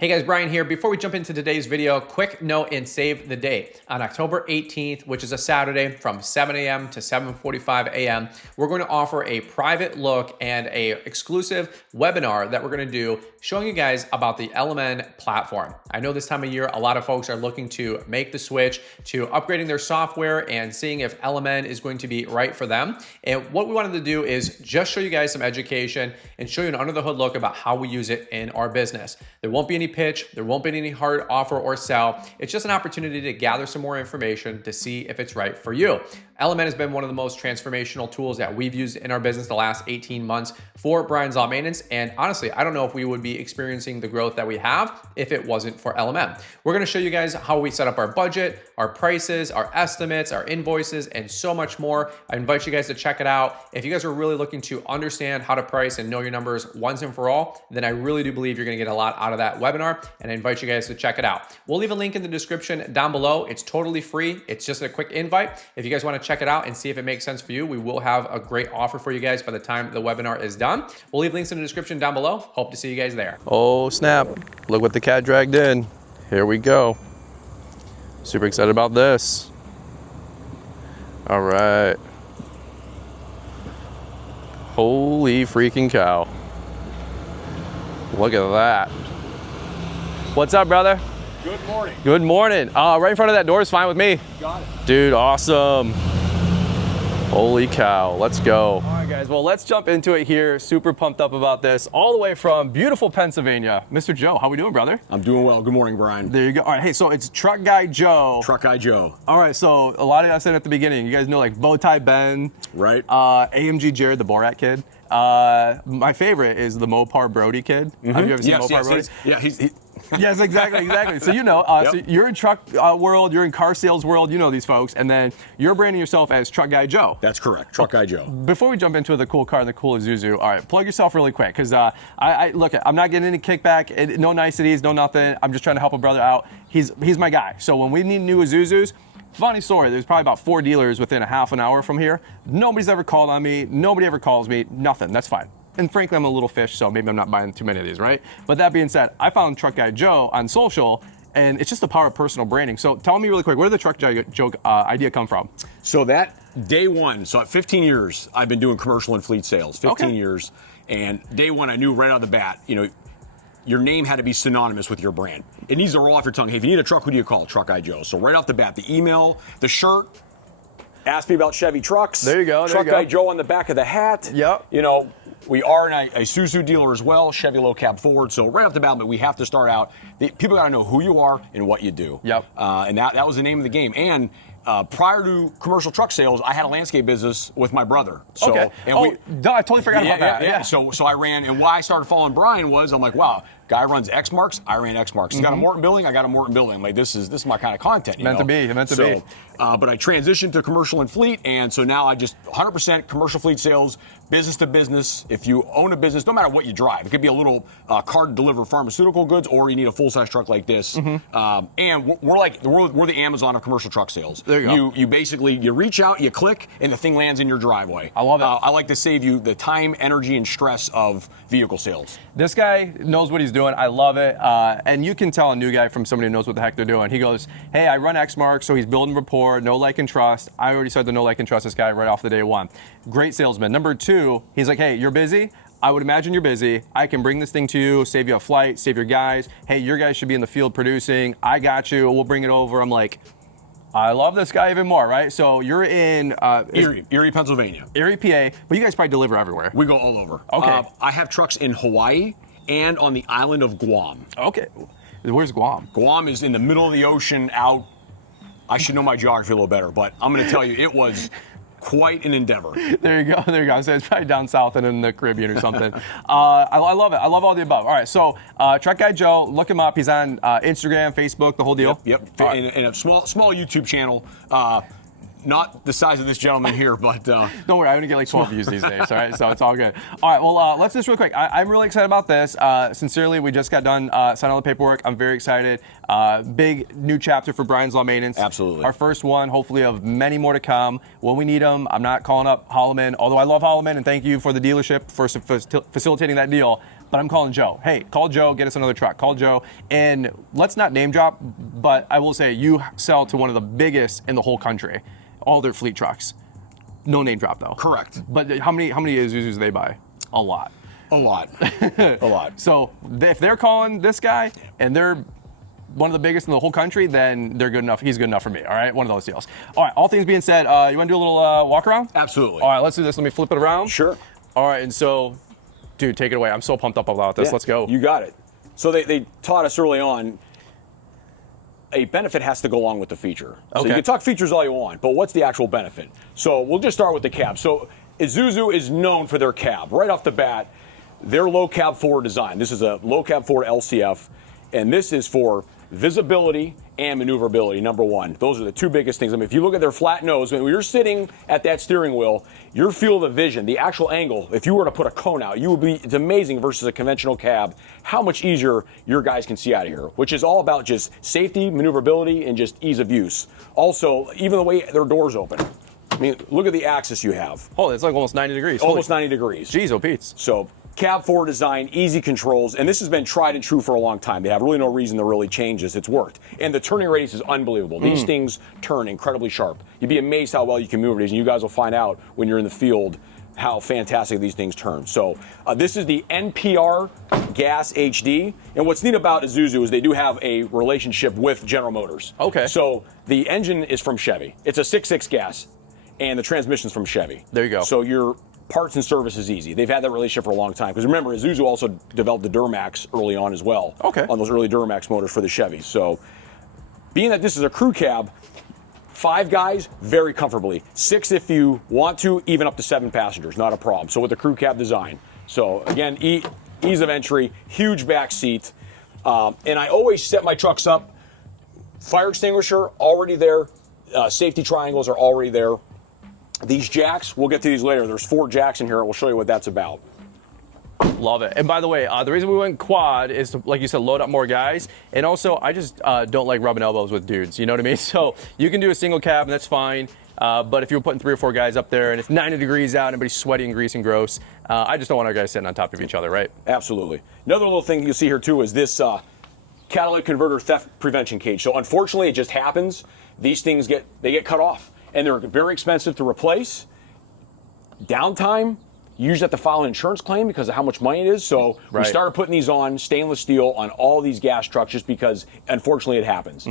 Hey guys, Brian here. Before we jump into today's video, quick note and save the date. On October 18th, which is a Saturday from 7 a.m. to 7:45 a.m., we're going to offer a private look and a exclusive webinar that we're going to do showing you guys about the LMN platform. I know this time of year, a lot of folks are looking to make the switch to upgrading their software and seeing if LMN is going to be right for them. And what we wanted to do is just show you guys some education and show you an under the hood look about how we use it in our business. There won't be any pitch, there won't be any hard offer or sell. It's just an opportunity to gather some more information to see if it's right for you. LMN has been one of the most transformational tools that we've used in our business the last 18 months for Brian's Lawn Maintenance. And honestly, I don't know if we would be experiencing the growth that we have if it wasn't for LMN. We're going to show you guys how we set up our budget, our prices, our estimates, our invoices, and so much more. I invite you guys to check it out. If you guys are really looking to understand how to price and know your numbers once and for all, then I really do believe you're going to get a lot out of that webinar, and I invite you guys to check it out. We'll leave a link in the description down below. It's totally free. It's just a quick invite. If you guys want to check it out and see if it makes sense for you, we will have a great offer for you guys by the time the webinar is done. We'll leave links in the description down below. Hope to see you guys there. Oh snap, look what the cat dragged in. Here we go. Super excited about this. All right. Holy freaking cow. Look at that. What's up, brother? Good morning. Good morning. Right in front of that door is fine with me. Got it. Dude, awesome. Holy cow, let's go. All right, guys, well, let's jump into it here. Super pumped up about this. All the way from beautiful Pennsylvania. Mr. Joe, how we doing, brother? I'm doing well. Good morning, Brian. There you go. All right, hey, so it's Truck Guy Joe. Truck Guy Joe. All right, so a lot of us said at the beginning, you guys know like Bowtie Ben. Right. AMG Jared, the Borat kid. My favorite is the Mopar Brody kid. Have you ever seen Mopar Brody? Yeah, he's Yes, exactly. So you know, so you're in truck world, you're in car sales world, you know these folks, and then you're branding yourself as Truck Guy Joe. That's correct, Truck Guy Joe. Before we jump into the cool car and the cool Isuzu, all right, plug yourself really quick, because I look, I'm not getting any kickback, no niceties, no nothing. I'm just trying to help a brother out. He's my guy. So when we need new Isuzus, funny story, there's probably about 4 dealers within a half an hour from here. Nobody's ever called on me. Nobody ever calls me. Nothing. That's fine. And frankly, I'm a little fish, so maybe I'm not buying too many of these, right? But that being said, I found Truck Guy Joe on social, and it's just the power of personal branding. So tell me really quick, where did the Truck Guy Joe idea come from? So that day one, so at 15 years, I've been doing commercial and fleet sales, 15 years. And day one, I knew right out of the bat, you know, your name had to be synonymous with your brand. It needs to roll off your tongue. Hey, if you need a truck, who do you call? Truck Guy Joe. So right off the bat, the email, the shirt, ask me about Chevy trucks. There you go. Truck Guy Joe on the back of the hat. Yep. You know, we are a Isuzu dealer as well, Chevy low cab Ford. So right off the bat, but we have to start out. People got to know who you are and what you do. Yep. And that was the name of the game. And prior to commercial truck sales, I had a landscape business with my brother. So, okay. And I totally forgot about that. Yeah. So I ran, and why I started following Brian was I'm like, wow, guy runs X Marks, I ran X Marks. He's got a Morton building, I got a Morton building. I'm like, this is my kind of content. Meant to be. But I transitioned to commercial and fleet, and so now I just 100% commercial fleet sales, business to business. If you own a business, no matter what you drive, it could be a little car to deliver pharmaceutical goods, or you need a full size truck like this. And we're the Amazon of commercial truck sales. There you go. You basically you reach out, you click, and the thing lands in your driveway. I love it. I like to save you the time, energy, and stress of vehicle sales. This guy knows what he's doing. I love it. And you can tell a new guy from somebody who knows what the heck they're doing. He goes, hey, I run X Mark, so he's building rapport, know, like, and trust. I already started to know, like, and trust this guy right off the day one. Great salesman. Number two, he's like, hey, you're busy? I would imagine you're busy. I can bring this thing to you, save you a flight, save your guys. Hey, your guys should be in the field producing. I got you. We'll bring it over. I'm like, I love this guy even more, right? So you're in Erie, Pennsylvania. Erie, PA, but you guys probably deliver everywhere. We go all over. Okay. I have trucks in Hawaii and on the island of Guam. Okay. Where's Guam? Guam is in the middle of the ocean out. I should know my geography a little better, but I'm going to tell you, it was quite an endeavor. There you go. So it's probably down south and in the Caribbean or something. I love it. I love all the above. All right, so Truck Guy Joe, look him up. He's on Instagram, Facebook, the whole deal. Yep. Right. And a small YouTube channel. Not the size of this gentleman here, but... Don't worry, I only get like 12 views these days, all right? So it's all good. All right, well, let's just real quick. I'm really excited about this. Sincerely, we just got done signing all the paperwork. I'm very excited. Big new chapter for Brian's Lawn Maintenance. Absolutely. Our first one, hopefully, of many more to come. When we need them, I'm not calling up Holloman, although I love Holloman, and thank you for the dealership for facilitating that deal. but I'm calling Joe. Hey, call Joe, get us another truck. Call Joe. And let's not name drop, but I will say you sell to one of the biggest in the whole country, all their fleet trucks. No name drop though. Correct. But how many Isuzus do they buy? A lot. A lot. A lot. So if they're calling this guy and they're one of the biggest in the whole country, then they're good enough. He's good enough for me. All right, one of those deals. All right, all things being said, you want to do a little walk around? Absolutely. All right, let's do this. Let me flip it around. Sure. All right, and so, dude, take it away. I'm so pumped up about this. Yeah, Let's go. You got it. So they taught us early on, a benefit has to go along with the feature. So you can talk features all you want, but what's the actual benefit? So we'll just start with the cab. So Isuzu is known for their cab. Right off the bat, their low cab forward design. This is a low cab forward LCF, and this is for visibility and maneuverability, number one. Those are the two biggest things. I mean, if you look at their flat nose, when you're sitting at that steering wheel, your field of vision, the actual angle, if you were to put a cone out, it's amazing versus a conventional cab, how much easier your guys can see out of here, which is all about just safety, maneuverability, and just ease of use. Also, even the way their doors open. I mean, look at the axis you have. Oh, it's like almost 90 degrees. Almost 90 degrees. Jeez, oh Pete's. So cab forward design, easy controls, and this has been tried and true for a long time. They have really no reason to really change this. It's worked. And the turning radius is unbelievable. These things turn incredibly sharp. You'd be amazed how well you can maneuver these, and you guys will find out when you're in the field how fantastic these things turn. So this is the NPR Gas HD, and what's neat about Isuzu is they do have a relationship with General Motors. Okay. So the engine is from Chevy. It's a 6.6 gas, and the transmission's from Chevy. There you go. So your parts and service is easy. They've had that relationship for a long time. Because remember, Isuzu also developed the Duramax early on as well. Okay. On those early Duramax motors for the Chevys. So being that this is a crew cab, 5 guys very comfortably. 6 if you want to, even up to 7 passengers, not a problem. So with the crew cab design. So again, ease of entry, huge back seat. And I always set my trucks up. Fire extinguisher already there. Safety triangles are already there. These jacks, we'll get to these later. There's 4 jacks in here, and we'll show you what that's about. Love it. And by the way, the reason we went quad is to, like you said, load up more guys. And also, I just don't like rubbing elbows with dudes. You know what I mean? So you can do a single cab, and that's fine. But if you're putting 3 or 4 guys up there, and it's 90 degrees out, and everybody's sweaty and greasy and gross, I just don't want our guys sitting on top of each other, right? Absolutely. Another little thing you'll see here, too, is this catalytic converter theft prevention cage. So unfortunately, it just happens. These things get cut off. And they're very expensive to replace. Downtime, you usually have to file an insurance claim because of how much money it is. So we started putting these on stainless steel on all these gas trucks just because, unfortunately, it happens.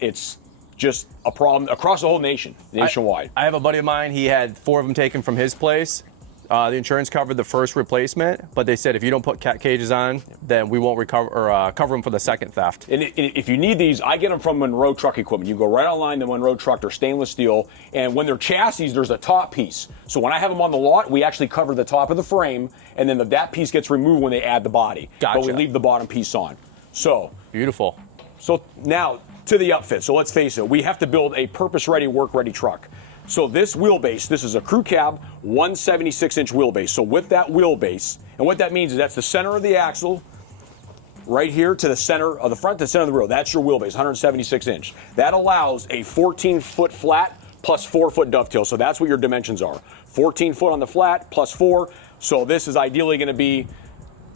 It's just a problem across the whole nation, nationwide. I have a buddy of mine, he had 4 of them taken from his place. The insurance covered the first replacement, but they said if you don't put cat cages on, then we won't cover them for the second theft. And if you need these, I get them from Monroe Truck Equipment. You go right online to Monroe Truck, they're stainless steel, and when they're chassis, there's a top piece. So when I have them on the lot, we actually cover the top of the frame, and then that piece gets removed when they add the body. Gotcha. But we leave the bottom piece on. So beautiful. So now to the upfit. So let's face it, we have to build a purpose-ready, work-ready truck. So this wheelbase, this is a crew cab, 176-inch wheelbase. So with that wheelbase, and what that means is that's the center of the axle, right here to the center of the front, to the center of the rear. That's your wheelbase, 176-inch. That allows a 14-foot flat plus 4-foot dovetail. So that's what your dimensions are. 14 foot on the flat plus 4. So this is ideally going to be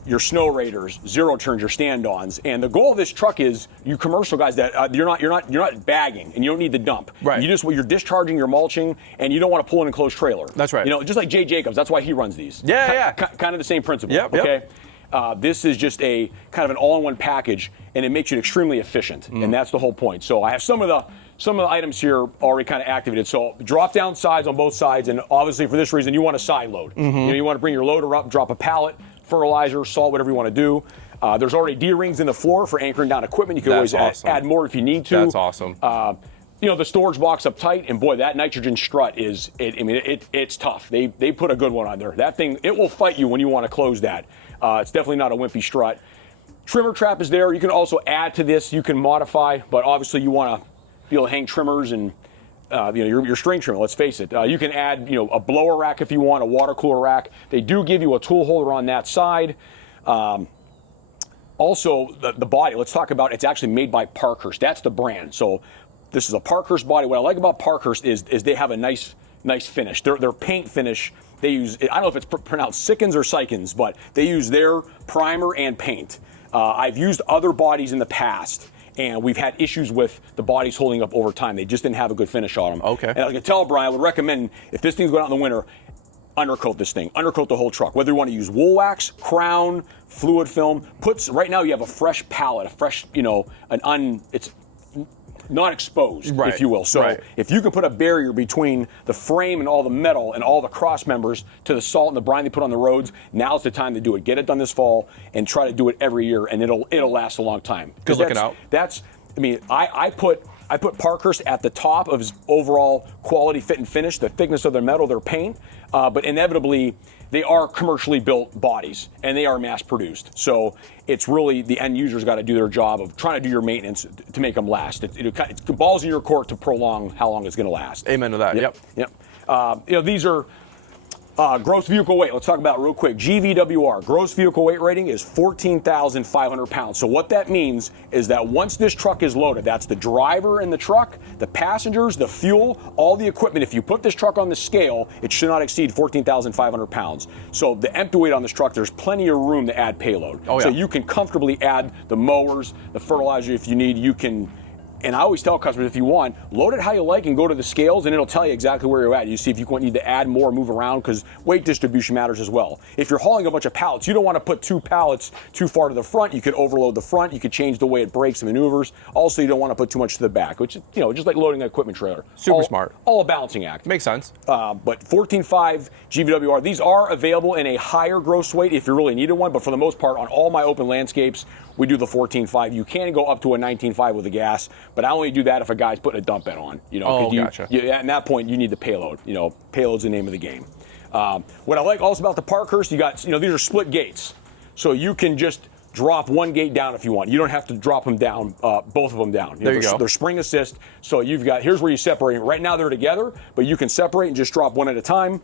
your snow raiders, zero turns, your stand-ons, and the goal of this truck is you commercial guys that you're not bagging and you don't need to dump. Right. You're discharging, you're mulching, and you don't want to pull in a closed trailer. That's right. You know, just like Jay Jacobs, that's why he runs these. Yeah. Kind of the same principle. Yep. Okay. This is just a kind of an all-in-one package, and it makes you extremely efficient, and that's the whole point. So I have some of the items here already kind of activated. So drop down sides on both sides, and obviously for this reason, you want a side load. You know, you want to bring your loader up, drop a pallet, fertilizer, salt, whatever you want to do. There's already D-rings in the floor for anchoring down equipment. You can always add more if you need to. That's awesome. You know, the storage box up tight, and boy, that nitrogen strut it's tough. They put a good one on there. That thing, it will fight you when you want to close that. It's definitely not a wimpy strut. Trimmer trap is there. You can also add to this. You can modify, but obviously you want to be able to hang trimmers and your string trimmer, let's face it. You can add, a blower rack if you want, a water cooler rack. They do give you a tool holder on that side. Also, the body, let's talk about, it's actually made by Parkhurst. That's the brand. So this is a Parkhurst body. What I like about Parkhurst is they have a nice nice finish. Their paint finish, they use, I don't know if it's pronounced Sickens or Sikens, but they use their primer and paint. I've used other bodies in the past, and we've had issues with the bodies holding up over time. They just didn't have a good finish on them. Okay. And I can tell Brian, I would recommend, if this thing's going out in the winter, undercoat this thing, undercoat the whole truck. Whether you want to use wool wax, crown, fluid film, right now you have a fresh pallet, a fresh, it's not exposed, right, if you will. So right. if you can put a barrier between the frame and all the metal and all the cross members to the salt and the brine they put on the roads, now's the time to do it. Get it done this fall and try to do it every year, and it'll last a long time. Good looking out. I put Parkhurst at the top of his overall quality, fit, and finish, the thickness of their metal, their paint, but inevitably they are commercially built bodies and they are mass produced. So it's really the end user's got to do their job of trying to do your maintenance to make them last. It's balls in your court to prolong how long it's going to last. Amen to that. Yep. These are gross vehicle weight. Let's talk about it real quick. GVWR, gross vehicle weight rating, is 14,500 pounds. So what that means is that once this truck is loaded, that's the driver in the truck, the passengers, the fuel, all the equipment. If you put this truck on the scale, it should not exceed 14,500 pounds. So the empty weight on this truck, there's plenty of room to add payload. Oh, yeah. So you can comfortably add the mowers, the fertilizer if you need. You can. And I always tell customers, if you want, load it how you like and go to the scales, and it'll tell you exactly where you're at. You see if you need to add more, move around, because weight distribution matters as well. If you're hauling a bunch of pallets, you don't want to put 2 pallets too far to the front. You could overload the front. You could change the way it brakes and maneuvers. Also, you don't want to put too much to the back, which is, just like loading an equipment trailer. Super smart. All a balancing act. Makes sense. But 14.5 GVWR, these are available in a higher gross weight if you really needed one, but for the most part, on all my open landscapes, we do the 14.5. You can go up to a 19.5 with a gas, but I only do that if a guy's putting a dump bed on. Gotcha. At that point, you need the payload. Payload's the name of the game. What I like also about the Parkhurst, you got, these are split gates. So you can just drop one gate down if you want. You don't have to drop them down, both of them down. There you go. They're spring assist. So here's where you separate. Right now they're together, but you can separate and just drop one at a time.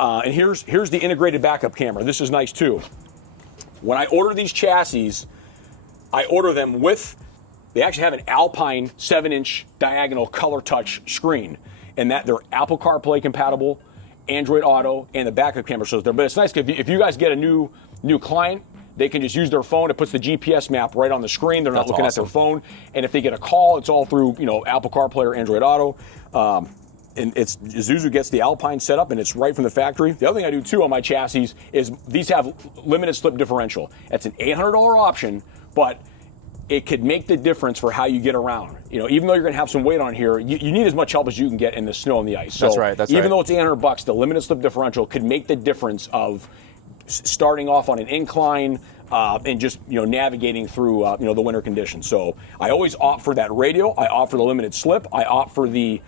And here's the integrated backup camera. This is nice too. When I order these chassis, I order them they actually have an Alpine 7-inch diagonal color touch screen, and that they're Apple CarPlay compatible, Android Auto, and the backup camera shows there. But it's nice if you guys get a new client, they can just use their phone. It puts the GPS map right on the screen. They're not looking at their phone. And if they get a call, it's all through Apple CarPlay or Android Auto. And Isuzu gets the Alpine set up, and it's right from the factory. The other thing I do too on my chassis is these have limited slip differential. It's an $800 option, but it could make the difference for how you get around. Even though you're going to have some weight on here, you need as much help as you can get in the snow and the ice. So that's right. Even though it's $800, the limited slip differential could make the difference of starting off on an incline and just navigating through the winter conditions. So I always opt for that radial. I opt for the limited slip. I opt for the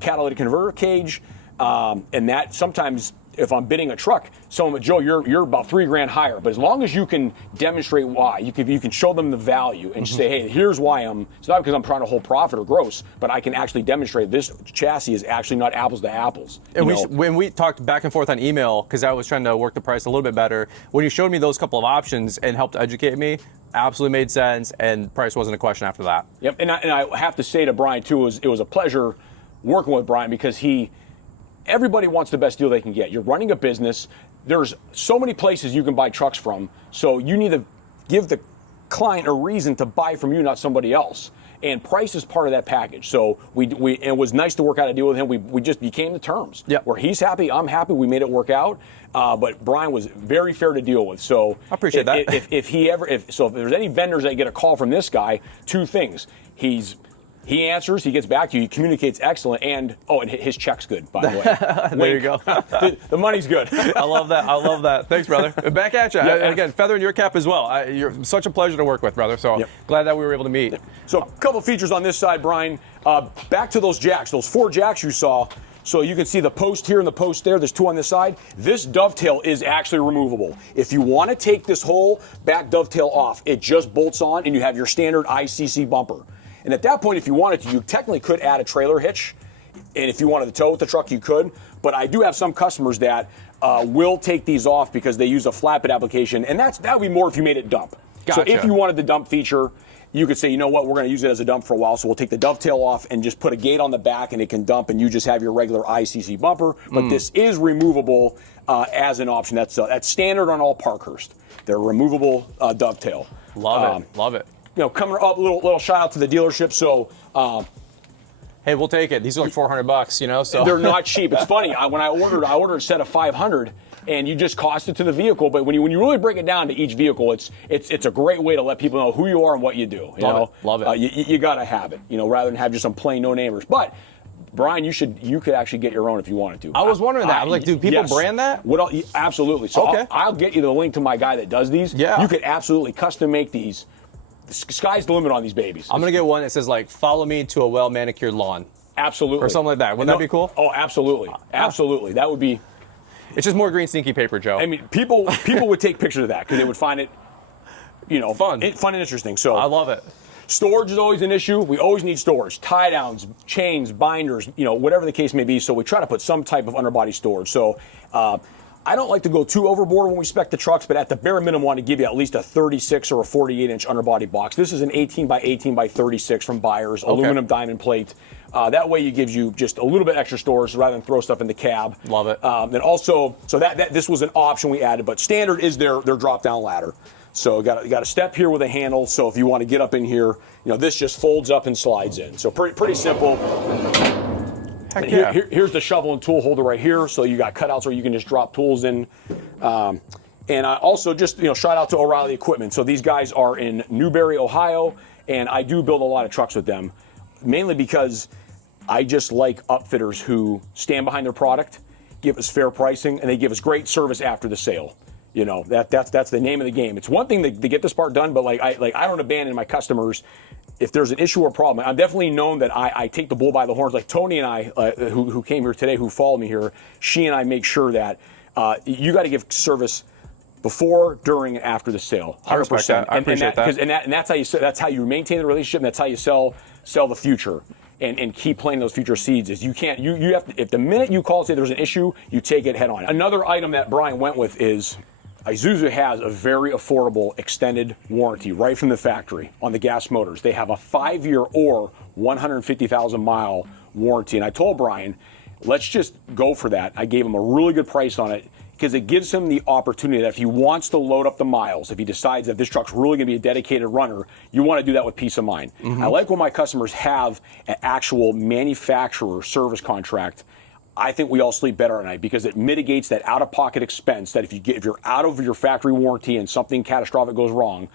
catalytic converter cage, and that sometimes, if I'm bidding a truck, someone with Joe, you're about $3,000 higher. But as long as you can demonstrate why, you can show them the value and say, hey, here's why it's not because I'm trying to hold profit or gross, but I can actually demonstrate this chassis is actually not apples to apples. And when we talked back and forth on email, because I was trying to work the price a little bit better, when you showed me those couple of options and helped educate me, absolutely made sense, and price wasn't a question after that. Yep, and I have to say to Brian too, it was a pleasure working with Brian, because everybody wants the best deal they can get. You're running a business. There's so many places you can buy trucks from. So you need to give the client a reason to buy from you, not somebody else. And price is part of that package. So it was nice to work out a deal with him. We just became the terms. Yep. Where he's happy, I'm happy. We made it work out. But Brian was very fair to deal with. So I appreciate that. If there's any vendors that get a call from this guy, 2 things. He answers, he gets back to you, he communicates excellent, and his check's good, by the way. There you go. The money's good. I love that. Thanks, brother. Back at you. Yeah. Again, feather in your cap as well. You're such a pleasure to work with, brother. So glad that we were able to meet. Yep. So a couple features on this side, Brian. Back to those jacks, those 4 jacks you saw. So you can see the post here and the post there. There's 2 on this side. This dovetail is actually removable. If you want to take this whole back dovetail off, it just bolts on, and you have your standard ICC bumper. And at that point, if you wanted to, you technically could add a trailer hitch. And if you wanted to tow with the truck, you could. But I do have some customers that will take these off because they use a flatbed application. And that would be more if you made it dump. Gotcha. So if you wanted the dump feature, you could say, you know what, we're going to use it as a dump for a while, so we'll take the dovetail off and just put a gate on the back and it can dump, and you just have your regular ICC bumper. But this is removable as an option. That's standard on all Parkhurst. They're removable dovetail. Love it. Love it. You know, coming up, little shout out to the dealership. So, hey, we'll take it. These are like $400, you know. So they're not cheap. It's funny. When I ordered a set of 500, and you just cost it to the vehicle. But when you really break it down to each vehicle, it's a great way to let people know who you are and what you do. Love it. You gotta have it. You know, rather than have just some plain no namers. But Brian, you could actually get your own if you wanted to. I was wondering that. I'm like, do people brand that? Absolutely. So okay. I'll get you the link to my guy that does these. Yeah. You could absolutely custom make these. The sky's the limit on these babies. I'm gonna get one that says like, "Follow me to a well manicured lawn." Absolutely. Or something like that. Wouldn't that be cool? Oh, absolutely. Absolutely. That would be. It's just more green stinky paper, Joe. I mean, people would take pictures of that because they would find it, fun and interesting. So I love it. Storage is always an issue. We always need storage. Tie downs, chains, binders, whatever the case may be. So we try to put some type of underbody storage. So I don't like to go too overboard when we spec the trucks, but at the bare minimum, want to give you at least a 36 or a 48-inch underbody box. This is an 18 by 18 by 36 from Buyers, aluminum diamond plate. That way, it gives you just a little bit extra storage rather than throw stuff in the cab. Love it. And also, so that this was an option we added, but standard is their drop-down ladder. So got a step here with a handle. So if you want to get up in here, this just folds up and slides in. So pretty simple. Heck yeah. Here's the shovel and tool holder right here. So you got cutouts where you can just drop tools in. And I also just shout out to O'Reilly Equipment. So these guys are in Newberry, Ohio, and I do build a lot of trucks with them, mainly because I just like upfitters who stand behind their product, give us fair pricing, and they give us great service after the sale. That's the name of the game. It's one thing to get this part done, but I don't abandon my customers if there's an issue or problem. I'm definitely known that I take the bull by the horns. Like Tony and I, who came here today, who followed me here, she and I make sure that you got to give service before, during, and after the sale. 100%. I respect that. I appreciate that. And that's how you maintain the relationship, and that's how you sell the future. And keep planting those future seeds. Is you have to, if the minute you call and say there's an issue, you take it head on. Another item that Brian went with is Isuzu has a very affordable extended warranty right from the factory on the gas motors. They have a 5-year or 150,000 mile warranty. And I told Brian, let's just go for that. I gave him a really good price on it because it gives him the opportunity that if he wants to load up the miles, if he decides that this truck's really going to be a dedicated runner, you want to do that with peace of mind. I like when my customers have an actual manufacturer service contract. I think we all sleep better at night because it mitigates that out-of-pocket expense that if you're out of your factory warranty and something catastrophic goes wrong,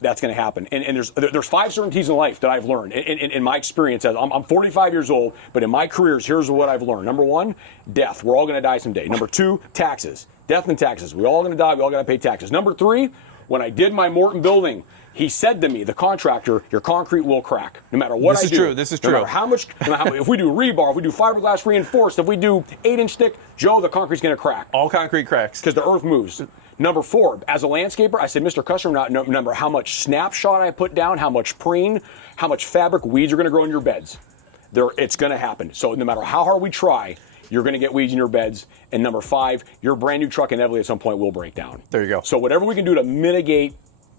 that's going to happen. And there's 5 certainties in life that I've learned in my experience. As I'm 45 years old, but in my careers, here's what I've learned. Number 1, death. We're all going to die someday. Number 2, taxes. Death and taxes. We're all going to die. We all got to pay taxes. Number 3, when I did my Morton building, he said to me, the contractor, your concrete will crack no matter what I do. This is true. No matter how much, if we do rebar, if we do fiberglass reinforced, if we do 8-inch thick, Joe, the concrete's going to crack. All concrete cracks. Because the earth moves. Number 4, as a landscaper, I said, Mr. Customer, no matter how much snapshot I put down, how much preen, how much fabric, weeds are going to grow in your beds. It's going to happen. So no matter how hard we try, you're going to get weeds in your beds. And number 5, your brand new truck inevitably at some point will break down. There you go. So whatever we can do to mitigate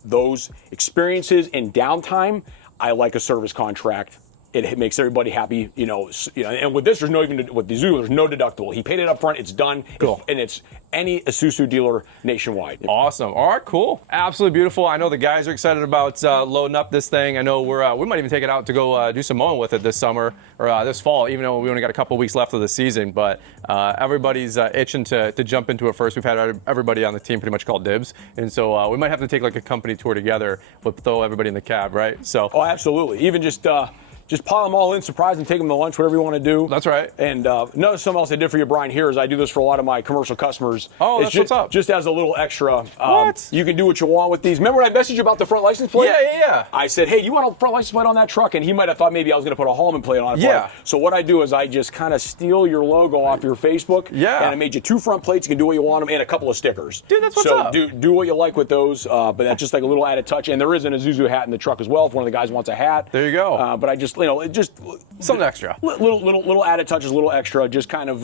those experiences in downtime, I like a service contract. It makes everybody happy, And with this, with the Isuzu, there's no deductible. He paid it up front. It's done. Cool. And it's any Isuzu dealer nationwide. Awesome. All right, cool. Absolutely beautiful. I know the guys are excited about loading up this thing. I know we might even take it out to go do some mowing with it this summer or this fall, even though we only got a couple weeks left of the season. But everybody's itching to jump into it first. We've had everybody on the team pretty much call dibs, and so we might have to take like a company tour together, but throw everybody in the cab, right? So. Oh, absolutely. Even just pile them all in, surprise them, take them to lunch, whatever you want to do. That's right. And notice something else I did for you, Brian, here is I do this for a lot of my commercial customers. Oh, that's what's up. Just as a little extra. What? You can do what you want with these. Remember when I messaged you about the front license plate? Yeah. I said, hey, you want a front license plate on that truck? And he might have thought maybe I was going to put a Hallman plate on it. Yeah. So what I do is I just kind of steal your logo off your Facebook. Yeah. And I made you 2 front plates. You can do what you want them, and a couple of stickers. Dude, that's what's up. So do what you like with those. But that's just like a little added touch. And there is an Isuzu hat in the truck as well if one of the guys wants a hat. There you go. But I just just something extra. Little added touches, a little extra, just kind of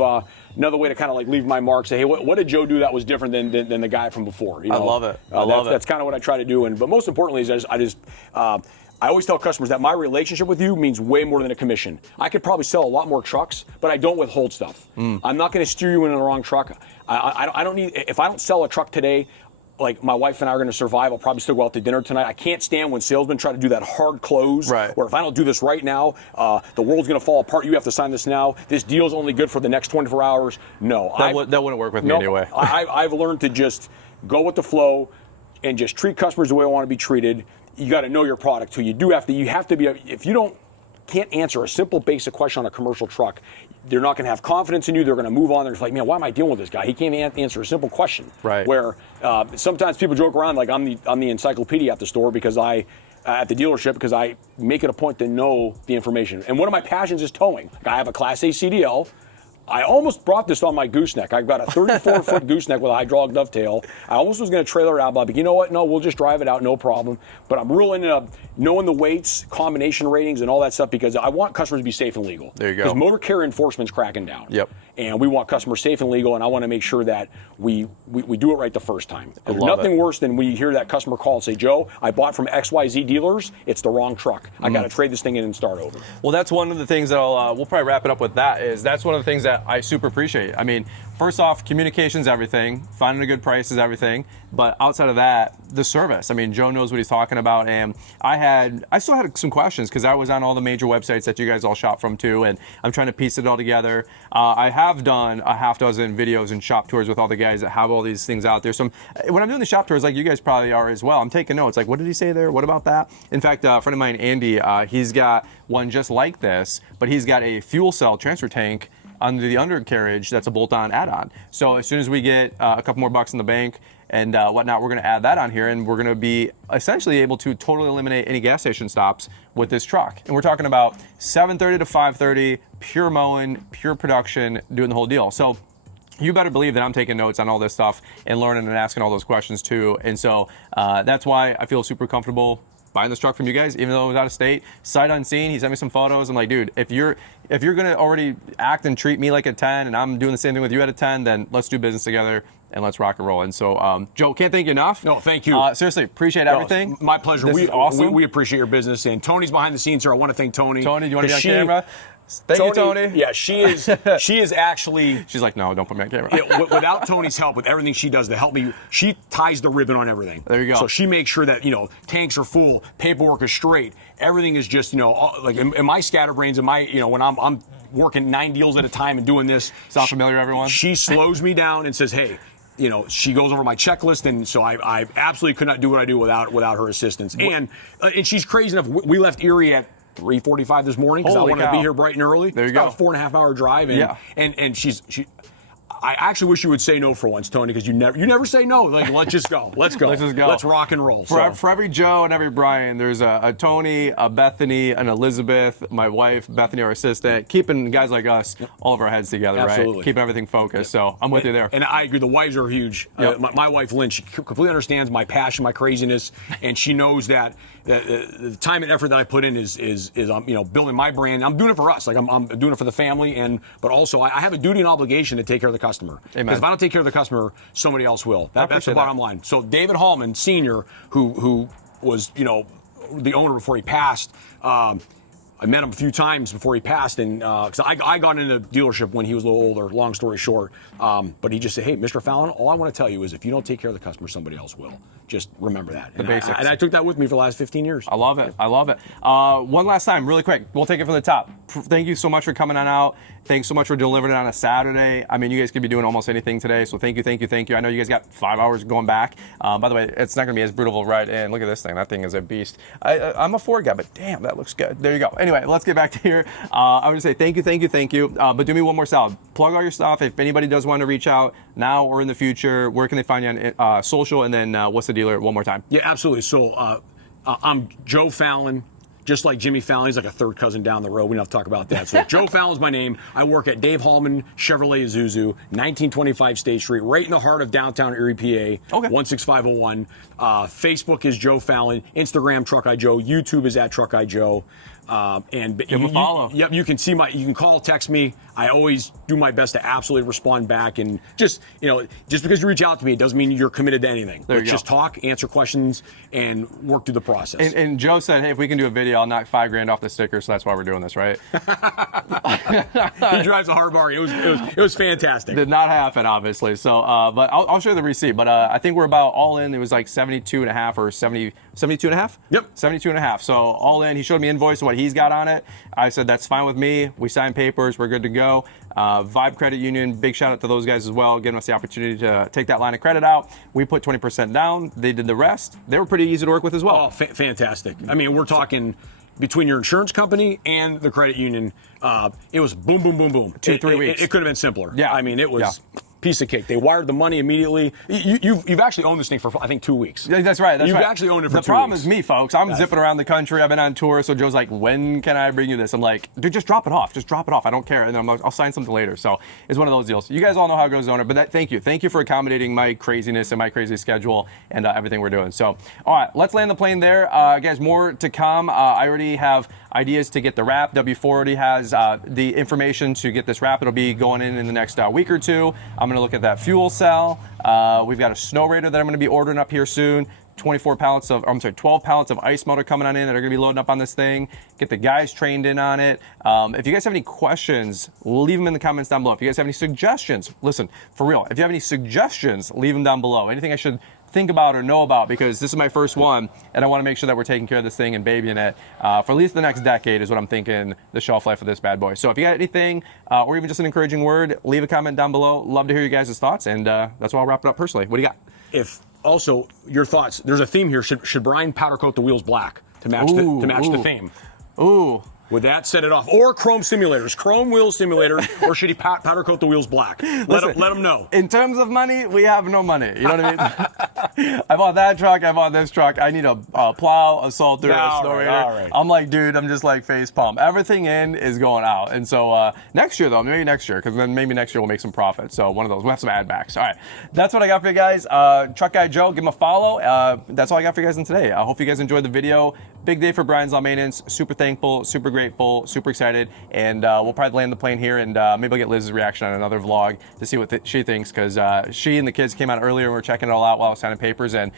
another way to kind of like leave my mark. Say, hey, what did Joe do that was different than the guy from before? You know? I love it. I love it. That's kind of what I try to do. But most importantly is I always tell customers that my relationship with you means way more than a commission. I could probably sell a lot more trucks, but I don't withhold stuff. I'm not going to steer you into the wrong truck. I don't need, if I don't sell a truck today, like my wife and I are going to survive, I'll probably still go out to dinner tonight. I can't stand when salesmen try to do that hard close, right, where if I don't do this right now, the world's going to fall apart. You have to sign this now. This deal's only good for the next 24 hours. No. That wouldn't work with me anyway. I've learned to just go with the flow and just treat customers the way I want to be treated. You got to know your product too. You have to be, if you can't answer a simple basic question on a commercial truck, they're not going to have confidence in you. They're going to move on. They're just like, man, why am I dealing with this guy? He can't answer a simple question. Right. Where sometimes people joke around like I'm the encyclopedia at the store because at the dealership because I make it a point to know the information. And one of my passions is towing. Like I have a Class A CDL. I almost brought this on my gooseneck. I've got a 34-foot gooseneck with a hydraulic dovetail. I almost was going to trailer it out, but you know what? No, we'll just drive it out, no problem. But I'm real into knowing the weights, combination ratings, and all that stuff because I want customers to be safe and legal. There you go. Because motor carrier enforcement's cracking down. Yep. And we want customers safe and legal, and I want to make sure that we do it right the first time. There's love nothing worse than when you hear that customer call and say, Joe, I bought from XYZ dealers. It's the wrong truck. I got to trade this thing in and start over. Well, that's one of the things that we'll probably wrap it up with that is that's one of the things that I super appreciate. I mean, first off, communication's everything. Finding a good price is everything. But outside of that, the service. I mean, Joe knows what he's talking about. And I still had some questions because I was on all the major websites that you guys all shop from too. And I'm trying to piece it all together. I have done a half dozen videos and shop tours with all the guys that have all these things out there. So when I'm doing the shop tours, like you guys probably are as well, I'm taking notes. Like, what did he say there? What about that? In fact, a friend of mine, Andy, he's got one just like this, but he's got a fuel cell transfer tank under the undercarriage that's a bolt-on add-on. So as soon as we get a couple more bucks in the bank and whatnot, we're going to add that on here, and we're going to be essentially able to totally eliminate any gas station stops with this truck. And we're talking about 7:30 to 5:30, pure mowing, pure production, doing the whole deal. So you better believe that I'm taking notes on all this stuff and learning and asking all those questions too. And so that's why I feel super comfortable buying this truck from you guys, even though it was out of state, sight unseen. He sent me some photos. I'm like, dude, if you're gonna already act and treat me like a 10, and I'm doing the same thing with you at a 10, then let's do business together and let's rock and roll. And so, Joe, can't thank you enough. No, thank you. Seriously, appreciate everything. My pleasure. This is awesome. We appreciate your business, and Tony's behind the scenes here. I want to thank Tony. Tony, do you want to be on camera? Thank you, Tony. Yeah, she is actually. She's like, no, don't put me on camera. Yeah, without Tony's help, with everything she does to help me, she ties the ribbon on everything. There you go. So she makes sure that tanks are full, paperwork is straight, everything is just like in my scatterbrains, in my when I'm working 9 deals at a time and doing this. Sound familiar, everyone? She slows me down and says, hey. She goes over my checklist, and so I absolutely could not do what I do without her assistance. And she's crazy enough. We left Erie at 3:45 this morning because I wanted to be here bright and early. There you go. About a 4.5-hour drive, and she. I actually wish you would say no for once, Tony, because you never say no. Like, let's just go. Let's go. Let's just go. Let's rock and roll. For every Joe and every Brian, there's a Tony, a Bethany, an Elizabeth, my wife, Bethany, our assistant, keeping guys like us all of our heads together, Absolutely. Right? Keeping everything focused. So I'm with you there. And I agree. The wives are huge. Yep. My wife, Lynn, she completely understands my passion, my craziness, and she knows that the time and effort that I put in is building my brand. I'm doing it for us. Like I'm doing it for the family, but also I have a duty and obligation to take care of the customer. Amen. Because if I don't take care of the customer, somebody else will. That's the bottom line. So David Hallman, Sr., who was the owner before he passed. I met him a few times before he passed, and because I got into the dealership when he was a little older. Long story short, but he just said, "Hey, Mr. Fallon, all I want to tell you is if you don't take care of the customer, somebody else will. Just remember that." The basics. And I took that with me for the last 15 years. I love it. I love it. One last time, really quick. We'll take it from the top. Thank you so much for coming on out. Thanks so much for delivering it on a Saturday. I mean, you guys could be doing almost anything today, so thank you, thank you, thank you. I know you guys got 5 hours going back. By the way, it's not going to be as brutal of a ride in. Look at this thing. That thing is a beast. I'm a Ford guy, but damn, that looks good. There you go. Anyway, let's get back to here. I would say thank you, thank you, thank you. But do me one more solid. Plug all your stuff. If anybody does want to reach out now or in the future, where can they find you on social? And then what's the dealer one more time? Yeah, absolutely. So I'm Joe Fallon. Just like Jimmy Fallon, he's like a third cousin down the road. We don't have to talk about that. So Joe Fallon's my name. I work at Dave Hallman Chevrolet Isuzu, 1925 State Street, right in the heart of downtown Erie, PA. Okay. 16501. Facebook is Joe Fallon. Instagram, Truck I Joe. YouTube is at Truck I Joe. And Give him a follow. Yep, you can call, text me. I always do my best to absolutely respond back. And just because you reach out to me, it doesn't mean you're committed to anything. There you Let's just talk, answer questions, and work through the process. And Joe said, hey, if we can do a video, I'll knock $5,000 off the sticker. So that's why we're doing this, right? He drives a hard bargain. It was fantastic. Did not happen, obviously. So, but I'll show you the receipt. But I think we're about all in. It was like 72 and a half or 72 and a half? Yep. 72 and a half. So all in. He showed me invoice and what he's got on it. I said, that's fine with me. We signed papers. We're good to go. Vibe Credit Union, big shout out to those guys as well, giving us the opportunity to take that line of credit out. We put 20% down. They did the rest. They were pretty easy to work with as well. Oh, fantastic. I mean, we're talking between your insurance company and the credit union, it was boom, boom, boom, boom. 2-3 weeks. It could have been simpler. Yeah. I mean, it was piece of cake. They wired the money immediately. You've actually owned this thing for, I think, 2 weeks. Yeah, that's right. You've actually owned it for 2 weeks. The problem is me, folks. I'm zipping around the country. I've been on tour. So Joe's like, when can I bring you this? I'm like, dude, just drop it off. Just drop it off. I don't care. And then I'll sign something later. So it's one of those deals. You guys all know how it goes, owner. But thank you. Thank you for accommodating my craziness and my crazy schedule and everything we're doing. So, all right, let's land the plane there. Guys, more to come. I already have ideas to get the wrap. W4 already has the information to get this wrap. It'll be going in the next week or two. I'm going to look at that fuel cell. We've got a snow raider that I'm going to be ordering up here soon. 12 pallets of ice melter coming on in that are going to be loading up on this thing. Get the guys trained in on it. If you guys have any questions, leave them in the comments down below. If you guys have any suggestions, listen, for real, if you have any suggestions, leave them down below. Anything I should think about or know about, because this is my first one and I want to make sure that we're taking care of this thing and babying it for at least the next decade is what I'm thinking the shelf life of this bad boy. So if you got anything or even just an encouraging word, leave a comment down below. Love to hear you guys' thoughts, and that's why I'll wrap it up personally. What do you got? If also your thoughts, there's a theme here. Should Brian powder coat the wheels black to match the theme? Ooh. Would that set it off? Or chrome simulators, chrome wheel simulator, or should he powder coat the wheels black? Let him know. In terms of money, we have no money. You know what I mean? I bought that truck, I bought this truck. I need a plow, a salter, a snow raider. Right. I'm like, dude, I'm just like face palm. Everything in is going out. And so next year, though, maybe next year, because then maybe next year we'll make some profit. So one of those. We'll have some ad backs. All right. That's what I got for you guys. Truck Guy Joe, give him a follow. That's all I got for you guys in today. I hope you guys enjoyed the video. Big day for Brian's Lawn Maintenance. Super thankful, super grateful, super excited. And we'll probably land the plane here, and maybe I'll get Liz's reaction on another vlog to see what she thinks, because she and the kids came out earlier and we're checking it all out while I was signing papers. And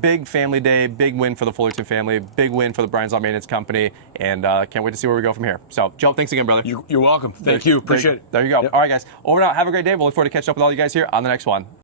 big family day, big win for the Fullerton family, big win for the Brian's Lawn Maintenance Company, and can't wait to see where we go from here. So, Joe, thanks again, brother. You're welcome. Thank you. Appreciate it. There you go. Yep. All right, guys. Over and out. Have a great day. We'll look forward to catching up with all you guys here on the next one.